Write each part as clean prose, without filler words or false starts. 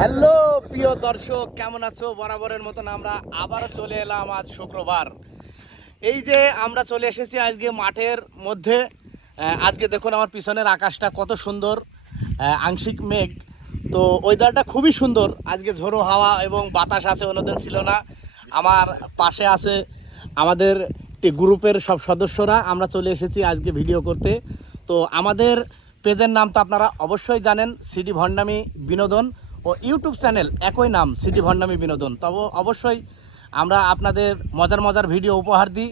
Hello প্রিয় দর্শক, কেমন আছো? বরাবরের মতন আমরা আবারও চলে এলাম আজ শুক্রবার। এই যে আমরা চলে এসেছি আজকে মাঠের মধ্যে। আজকে দেখুন আমার পিছনের আকাশটা কত সুন্দর, আংশিক মেঘ। তো ওয়েদারটা খুবই সুন্দর আজকে, ঝোড়ো হাওয়া এবং বাতাস আছে, অন্যদিন ছিল না। আমার পাশে আছে আমাদের গ্রুপের সব সদস্যরা। আমরা চলে এসেছি আজকে ভিডিও করতে। তো আমাদের পেজের নাম তো আপনারা অবশ্যই জানেন, সিডি ভণ্ডামি বিনোদন, ও ইউটিউব চ্যানেল একই নাম, সিডি ভণ্ডামি বিনোদন। তবে অবশ্যই আমরা আপনাদের মজার মজার ভিডিও উপহার দিই।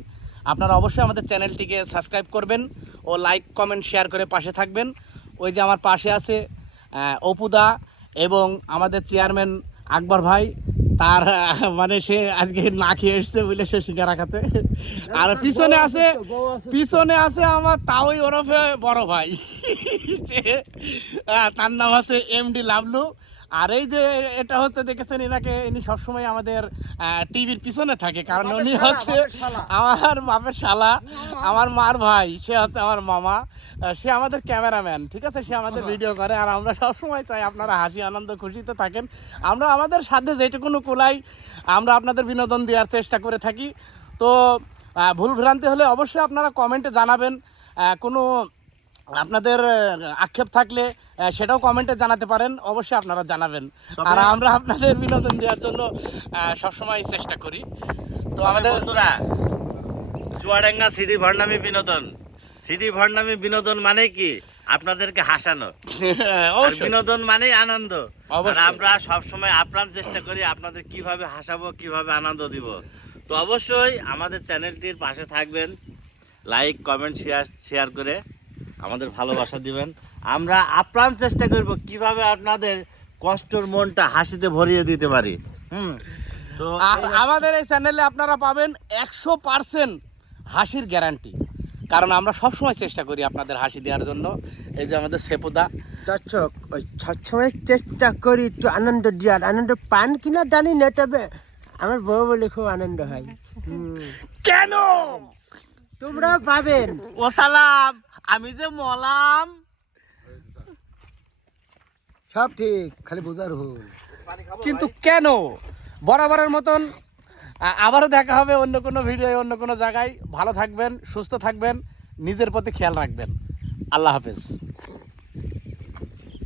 আপনারা অবশ্যই আমাদের চ্যানেলটিকে সাবস্ক্রাইব করবেন ও লাইক কমেন্ট শেয়ার করে পাশে থাকবেন। ওই যে আমার পাশে আছে অপুদা এবং আমাদের চেয়ারম্যান আকবর ভাই। তার মানে সে আজকে না খেয়ে এসছে বলে সে শিকার রাখাতে। আর পিছনে আছে আমার তাওই ওরফে বড় ভাই, তার নাম আছে এমডি লাভলু। আর এই যে এটা হচ্ছে দেখেছেন, ইনি সবসময় আমাদের টিভির পিছনে থাকে, কারণ উনি হচ্ছে আমার বাপের শালা, আমার মার ভাই। সে হচ্ছে আমার মামা, সে আমাদের ক্যামেরাম্যান, ঠিক আছে? সে আমাদের ভিডিও করে। আর আমরা সবসময় চাই আপনারা হাসি আনন্দ খুশিতে থাকেন। আমরা আমাদের সাথে যেটুকুনো কুলাই আমরা আপনাদের বিনোদন দেওয়ার চেষ্টা করে থাকি। তো ভুল ভ্রান্তি হলে অবশ্যই আপনারা কমেন্টে জানাবেন। কোনো আপনাদের আক্ষেপ থাকলে সেটাও কমেন্টে জানাতে পারেন, অবশ্যই আপনারা জানাবেন। আর আমরা আপনাদের বিনোদন দেওয়ার জন্য সবসময় চেষ্টা করি। তো আমাদের বন্ধুরা, চুয়াডাঙ্গা সিডি ভণ্ডামি বিনোদন, সিডি ভণ্ডামি বিনোদন মানে কি? আপনাদেরকে হাসানো। বিনোদন মানে আনন্দ। আর আমরা সবসময় আপ্রাণ চেষ্টা করি আপনাদের কিভাবে হাসাবো, কিভাবে আনন্দ দিব। তো অবশ্যই আমাদের চ্যানেলটির পাশে থাকবেন, লাইক কমেন্ট শেয়ার করে আমাদের ভালোবাসা দিবেন। আমরা আপ্রাণ চেষ্টা করব কিভাবে আপনাদের কষ্টর মনটা হাসিতে ভরিয়ে দিতে পারি। তো আমাদের এই চ্যানেলে আপনারা পাবেন 100% হাসির গ্যারান্টি, কারণ আমরা সবসময় চেষ্টা করি আপনাদের হাসি দেওয়ার জন্য। এই যে আমাদের সেপুদা দর্শক, সবসময় চেষ্টা করি একটু আনন্দ দেওয়ার। আনন্দ পান কিনা জানি না, তবে আমার বউ বলে খুব আনন্দ হয়। কেন তোমরা পাবেন। ও সালাম, আমি যে মলাম। সব ঠিক, খালি বোঝার হল। কিন্তু কেন? বরাবরের মতন আবারও দেখা হবে অন্য কোনো ভিডিও, অন্য কোনো জায়গায়। ভালো থাকবেন, সুস্থ থাকবেন, নিজের প্রতি খেয়াল রাখবেন। আল্লাহ হাফেজ।